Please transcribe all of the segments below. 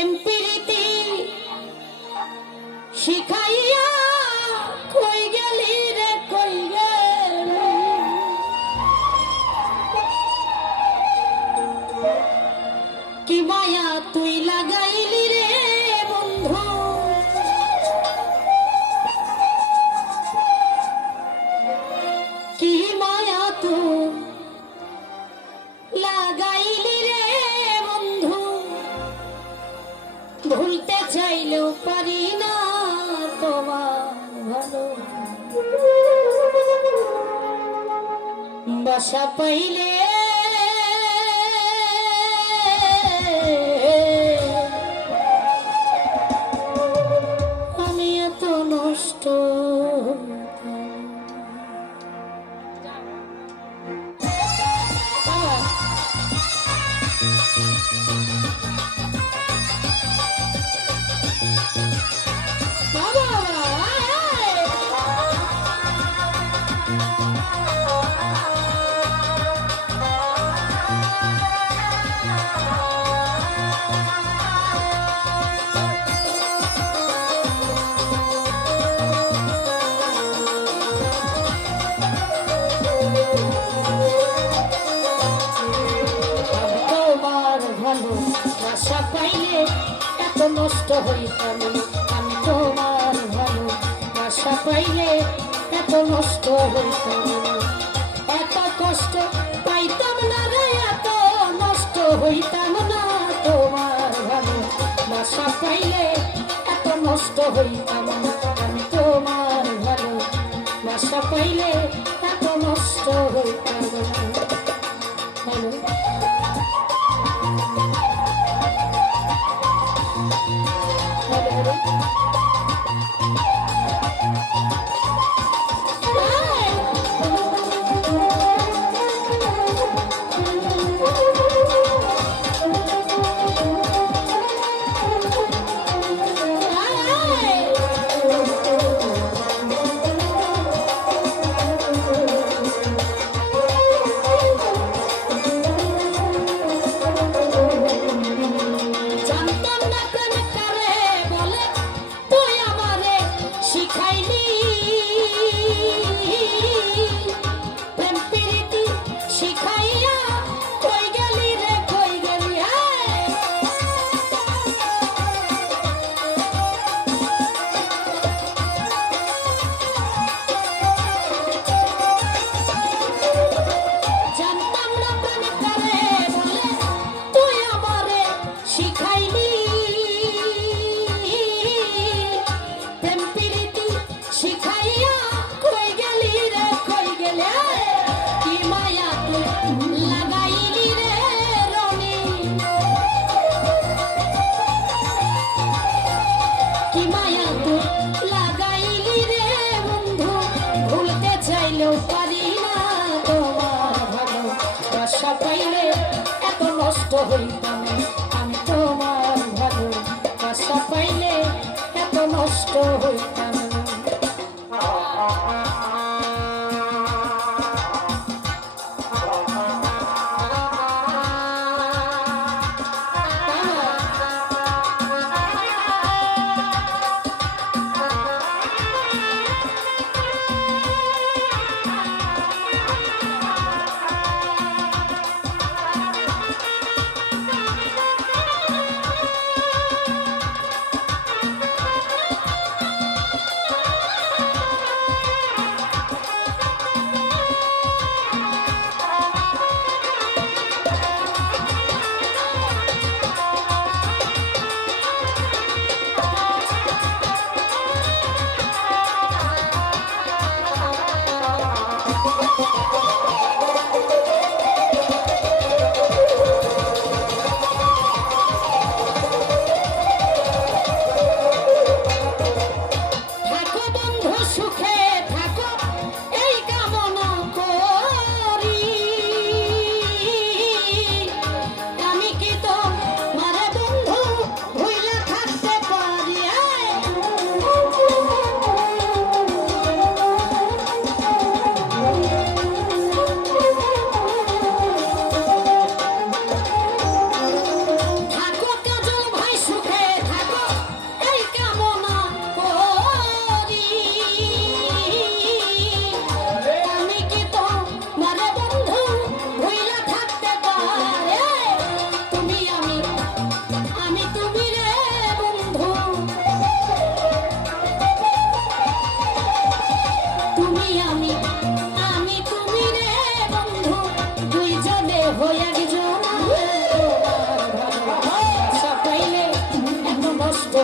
প্রেম প্রীতি শিখাইয়া কই ভালোবাসা পাইলে আশা পাইলে এত নষ্ট হইতাম আমি তোমার ভালো আশা পাইলে এত নষ্ট হইতাম এত কষ্ট পাইতাম না রে, এত নষ্ট হইতাম না তোমার ভালো আশা পাইলে এত নষ্ট হইতাম প্রাপ্য হইতাম আমি তোমার ভালো আশা পাইলে এত নষ্ট হইতাম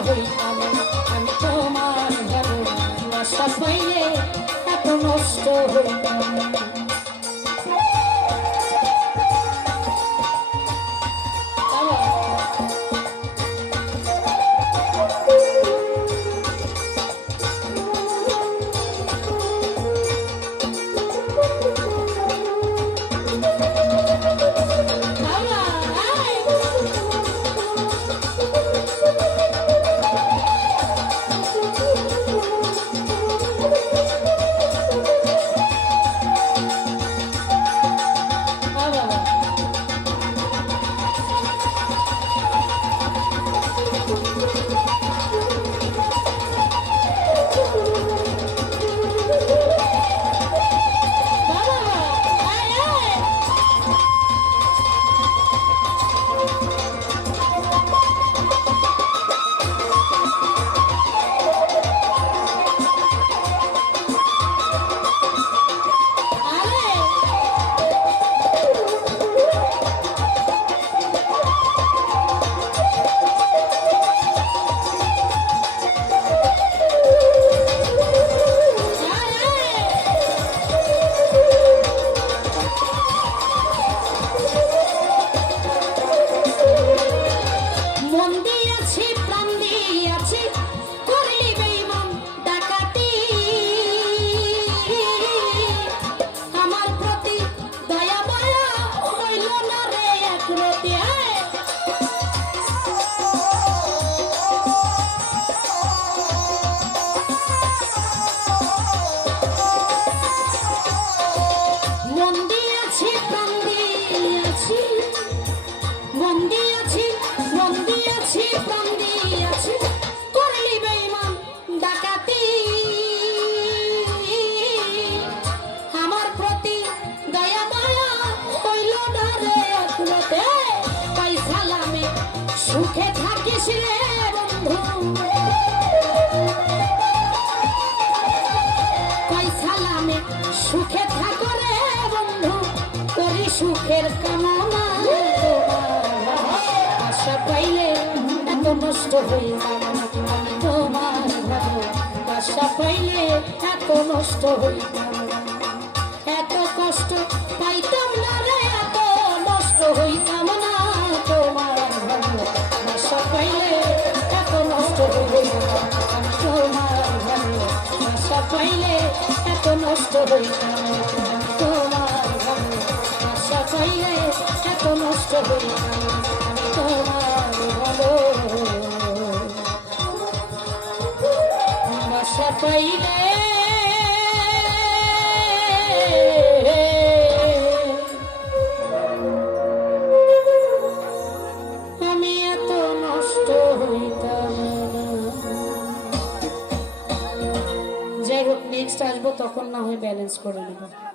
হইতাম। আমি তোমার ভালো আশা পাইলে এত নষ্ট হইতাম না। তোমার ভালো আশা এত নষ্ট না। এত না হইতাম তোমার ভালো, আশা পাইলে এত নষ্ট পাইলে এত নষ্ট হইতাম তোমার ভালো পাইলে এত নষ্ট হইতাম ব্যালেন্স করে নেব।